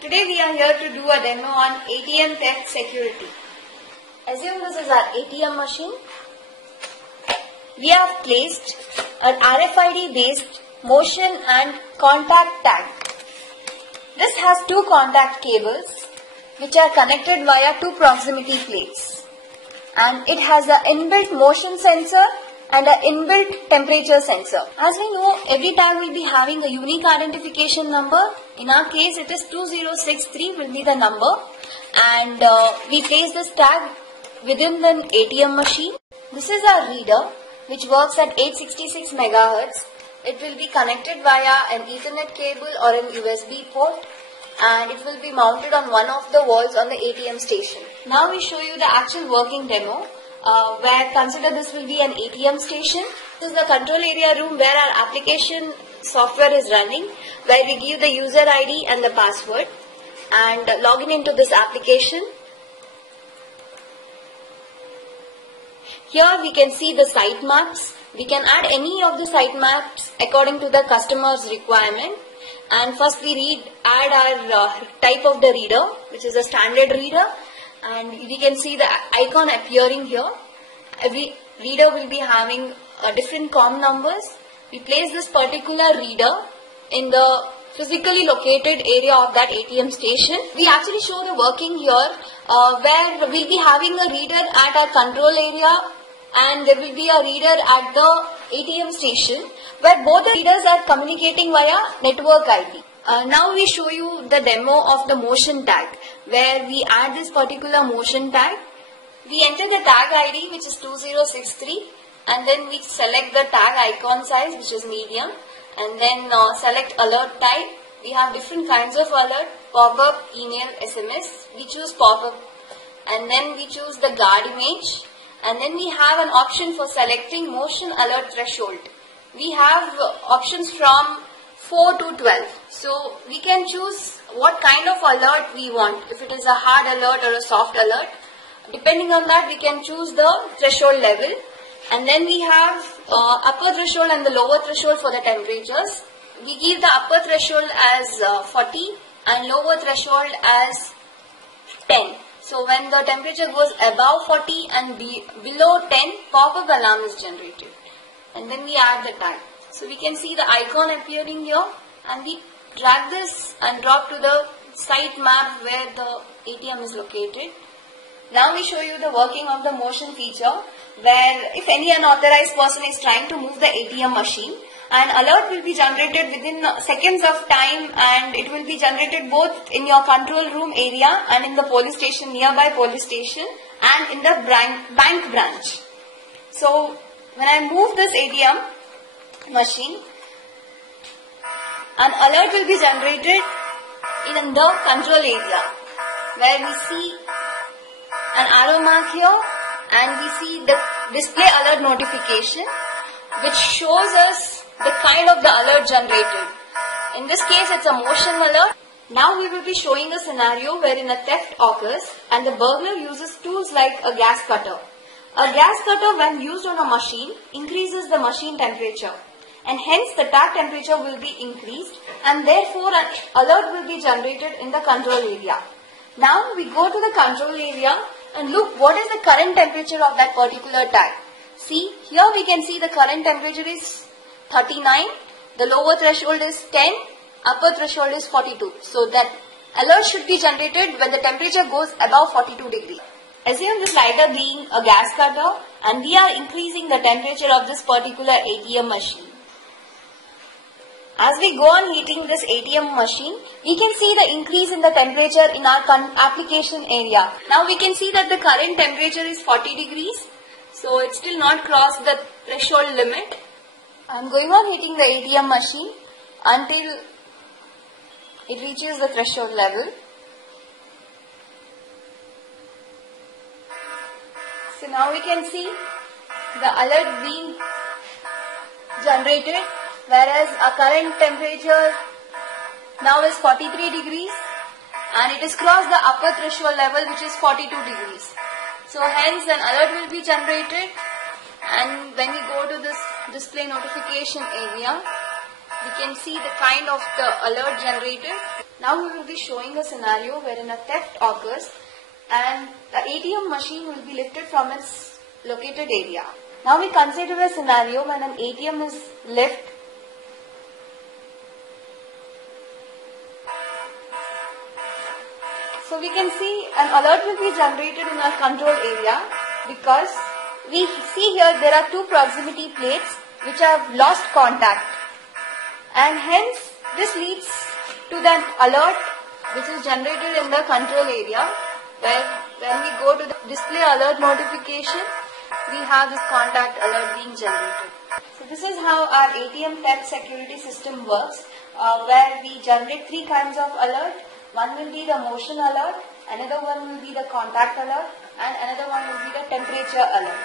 Today we are here to do a demo on ATM Theft Security. Assume this is our ATM machine. We have placed an RFID based motion and contact tag. This has two contact cables which are connected via two proximity plates, and it has an inbuilt motion sensor and an inbuilt temperature sensor. As we know, every tag will be having a unique identification number. In our case, it is 2063 will be the number, and we place this tag within the ATM machine. This is our reader which works at 866 MHz. It will be connected via an Ethernet cable or an USB port, and it will be mounted on one of the walls on the ATM station. Now we show you the actual working demo. Where consider this will be an ATM station. This is the control area room where our application software is running, where we give the user ID and the password and log into this application. Here we can see the site maps. We can add any of the site maps according to the customer's requirement. And first we add our type of the reader, which is a standard reader. And we can see the icon appearing here. Every reader will be having different COM numbers. We place this particular reader in the physically located area of that ATM station. We actually show the working here where we'll be having a reader at our control area, and there will be a reader at the ATM station where both the readers are communicating via network ID. Now we show you the demo of the motion tag, where we add this particular motion tag. We enter the tag ID, which is 2063, and then we select the tag icon size, which is medium, and then select alert type. We have different kinds of alert: pop-up, email, SMS. We choose pop-up, and then we choose the guard image, and then we have an option for selecting motion alert threshold. We have options from 4 to 12. So we can choose what kind of alert we want. If it is a hard alert or a soft alert, depending on that we can choose the threshold level. And then we have upper threshold and the lower threshold for the temperatures. We give the upper threshold as 40 and lower threshold as 10. So when the temperature goes above 40 and below 10, pop-up alarm is generated. And then we add the tag. So we can see the icon appearing here, and we drag this and drop to the site map where the ATM is located. Now we show you the working of the motion feature, where if any unauthorized person is trying to move the ATM machine, an alert will be generated within seconds of time, and it will be generated both in your control room area and in the police station, nearby police station, and in the bank branch. So when I move this ATM machine, an alert will be generated in the control area, where we see an arrow mark here, and we see the display alert notification, which shows us the kind of the alert generated. In this case, it's a motion alert. Now we will be showing a scenario wherein a theft occurs and the burglar uses tools like a gas cutter. A gas cutter, when used on a machine, increases the machine temperature, and hence the tag temperature will be increased, and therefore an alert will be generated in the control area. Now we go to the control area and look what is the current temperature of that particular tag. See, here we can see the current temperature is 39, the lower threshold is 10, upper threshold is 42. So that alert should be generated when the temperature goes above 42 degrees. Assume this lighter being a gas cutter, and we are increasing the temperature of this particular ATM machine. As we go on heating this ATM machine, we can see the increase in the temperature in our application area. Now we can see that the current temperature is 40 degrees. So it's still not crossed the threshold limit. I'm going on heating the ATM machine until it reaches the threshold level. So now we can see the alert being generated, whereas our current temperature now is 43 degrees, and it has crossed the upper threshold level, which is 42 degrees. So hence an alert will be generated, and when we go to this display notification area, we can see the kind of the alert generated. Now we will be showing a scenario wherein a theft occurs and the ATM machine will be lifted from its located area. Now we consider a scenario when an ATM is lifted. So we can see an alert will be generated in our control area because we see here there are two proximity plates which have lost contact, and hence this leads to the alert which is generated in the control area, where when we go to the display alert notification, we have this contact alert being generated. So this is how our ATM Theft Security System works, where we generate three kinds of alert. One will be the motion alert, another one will be the contact alert, and another one will be the temperature alert.